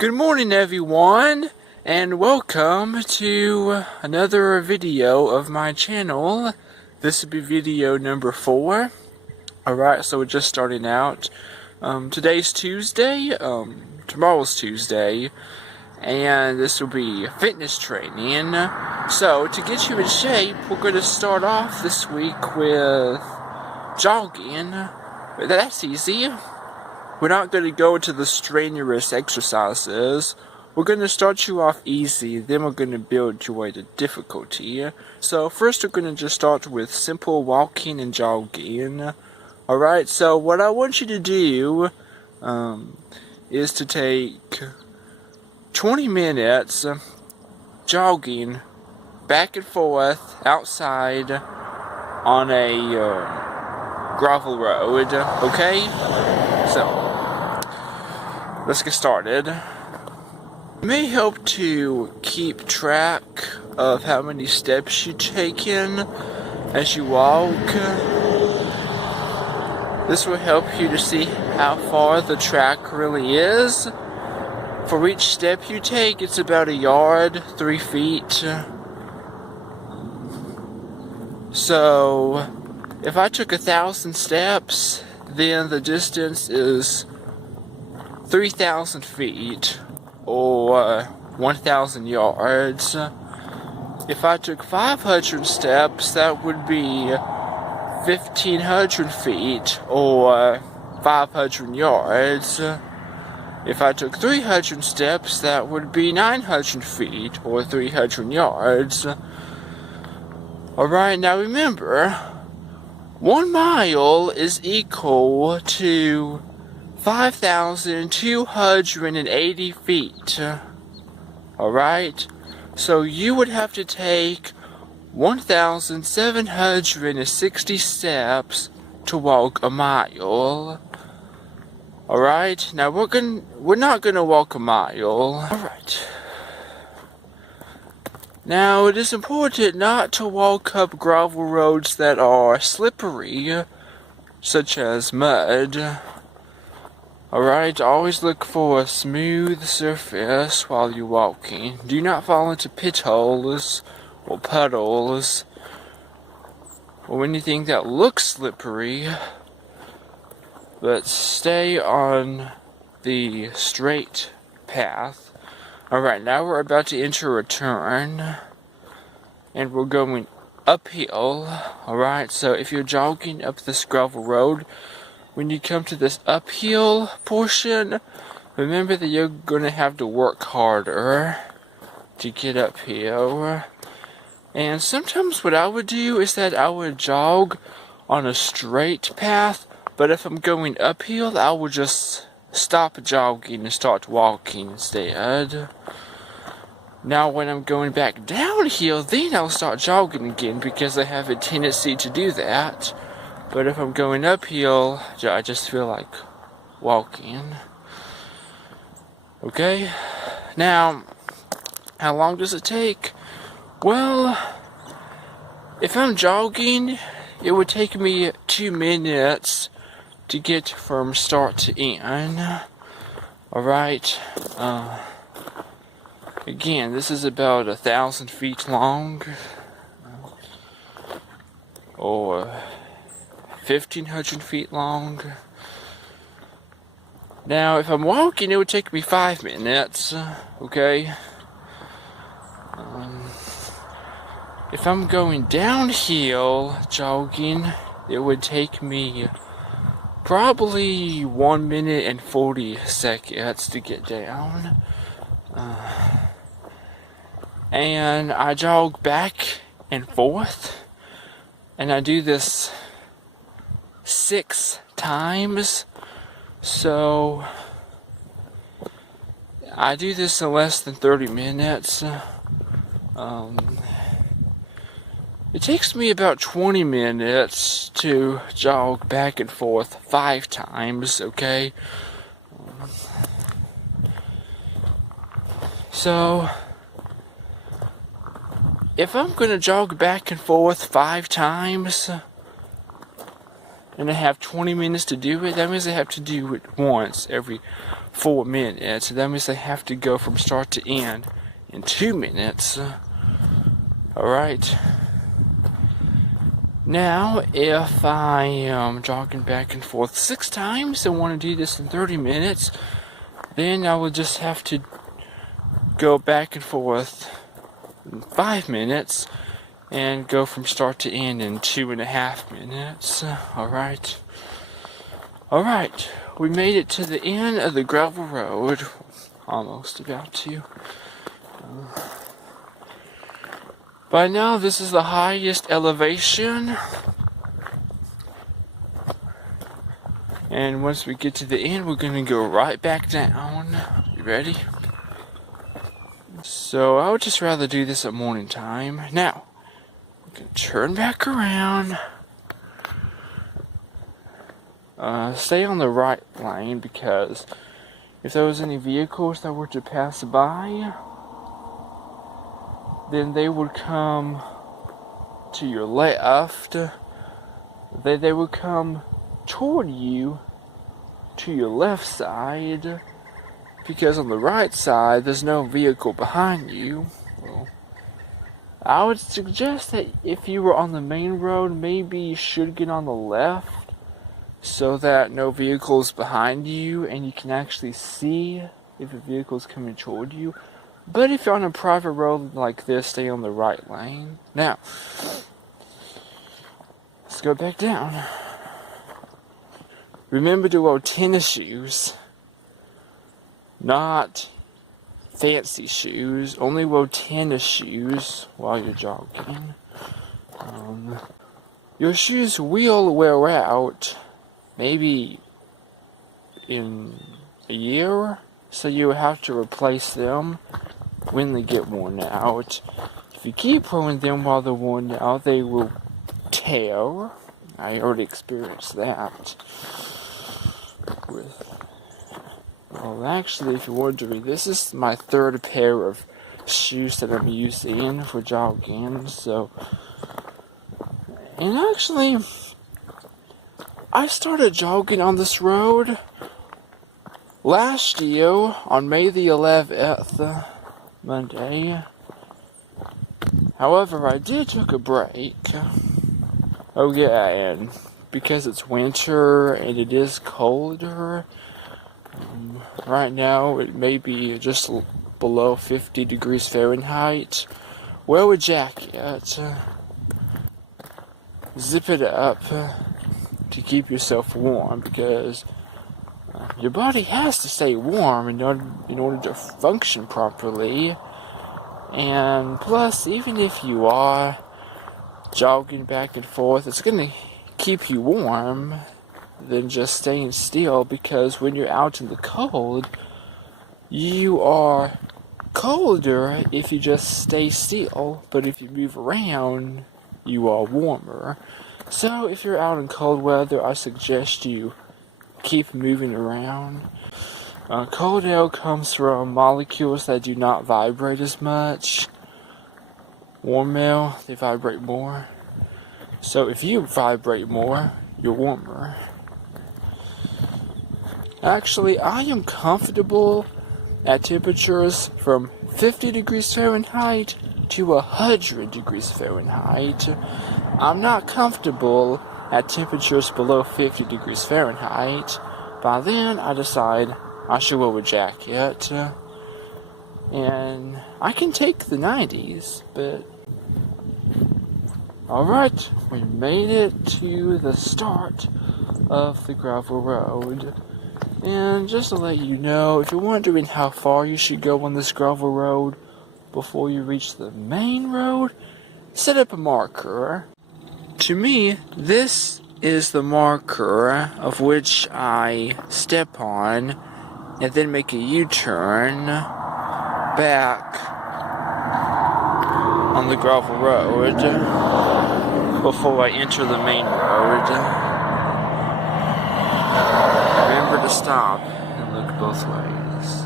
Good morning, everyone, and welcome to another video of my channel. This will be video number 4. Alright, so we're just starting out. Today's Tuesday, tomorrow's Tuesday, and this will be fitness training. So, to get you in shape, we're going to start off this week with jogging. That's easy. We're not going to go into the strenuous exercises. We're going to start you off easy, then we're going to build your way to difficulty. So first we're going to just start with simple walking and jogging. Alright, so what I want you to do is to take 20 minutes jogging back and forth outside on a gravel road, okay? So, let's get started. It may help to keep track of how many steps you take in as you walk. This will help you to see how far the track really is. For each step you take, it's about a yard, 3 feet. So, if I took 1,000 steps, then the distance is 3,000 feet, or 1,000 yards. If I took 500 steps, that would be 1,500 feet, or 500 yards. If I took 300 steps, that would be 900 feet, or 300 yards. Alright, now remember, 1 mile is equal to 5,280 feet. Alright? So you would have to take 1,760 steps to walk a mile. Alright? Now we're not gonna walk a mile. Alright. Now it is important not to walk up gravel roads that are slippery, such as mud. Alright, always look for a smooth surface while you're walking. Do not fall into pit holes or puddles or anything that looks slippery, but stay on the straight path. Alright, now we're about to enter a turn, and we're going uphill. Alright, so if you're jogging up this gravel road, when you come to this uphill portion, remember that you're going to have to work harder to get uphill. And sometimes what I would do is that I would jog on a straight path, but if I'm going uphill, I would just stop jogging and start walking instead. Now when I'm going back downhill, then I'll start jogging again because I have a tendency to do that. But if I'm going uphill, I just feel like walking. Okay? Now, how long does it take? Well, if I'm jogging, it would take me 2 minutes to get from start to end. Alright? Again, this is about 1,000 feet long. Or 1,500 feet long. Now, if I'm walking, it would take me 5 minutes, okay? If I'm going downhill jogging, it would take me probably 1 minute and 40 seconds to get down. And I jog back and forth, and I do this 6 times, so I do this in less than 30 minutes. It takes me about 20 minutes to jog back and forth 5 times, okay? So, if I'm going to jog back and forth 5 times, and I have 20 minutes to do it, that means I have to do it once every 4 minutes. That means they have to go from start to end in 2 minutes. Alright. Now, if I am jogging back and forth 6 times and want to do this in 30 minutes, then I will just have to go back and forth in 5 minutes and go from start to end in 2.5 minutes. Alright. Alright. We made it to the end of the gravel road. Almost about to. By now, this is the highest elevation. And once we get to the end, we're going to go right back down. You ready? So, I would just rather do this at morning time. Now, we can turn back around. Stay on the right lane, because if there was any vehicles that were to pass by, then they would come to your left. They would come toward you to your left side, because on the right side there's no vehicle behind you. Well, I would suggest that if you were on the main road, maybe you should get on the left so that no vehicles behind you and you can actually see if a vehicle is coming toward you. But if you're on a private road like this, stay on the right lane. Now, let's go back down. Remember to wear tennis shoes, not fancy shoes. Only wear tennis shoes while you're jogging. Your shoes will wear out maybe in a year, so you have to replace them when they get worn out. If you keep wearing them while they're worn out, they will tear. I already experienced that. Well, actually, if you're wondering, this is my 3rd pair of shoes that I'm using for jogging. So, and actually, I started jogging on this road last year on May the 11th, Monday. However, I did take a break. Oh yeah, and because it's winter and it is colder, right now it may be just below 50 degrees Fahrenheit. Wear a jacket. Zip it up to keep yourself warm, because your body has to stay warm in order to function properly. And plus, even if you are jogging back and forth, it's going to keep you warm than just staying still, because when you're out in the cold, you are colder if you just stay still, but if you move around, you are warmer. So if you're out in cold weather, I suggest you keep moving around. Cold air comes from molecules that do not vibrate as much. Warm air, they vibrate more. So if you vibrate more, you're warmer. Actually, I am comfortable at temperatures from 50 degrees Fahrenheit to 100 degrees Fahrenheit. I'm not comfortable at temperatures below 50 degrees Fahrenheit. By then, I decide I should wear a jacket. And I can take the 90s, but... Alright, we made it to the start of the gravel road. And just to let you know, if you're wondering how far you should go on this gravel road before you reach the main road, set up a marker. To me, this is the marker of which I step on and then make a U-turn back on the gravel road before I enter the main road. Remember to stop and look both ways.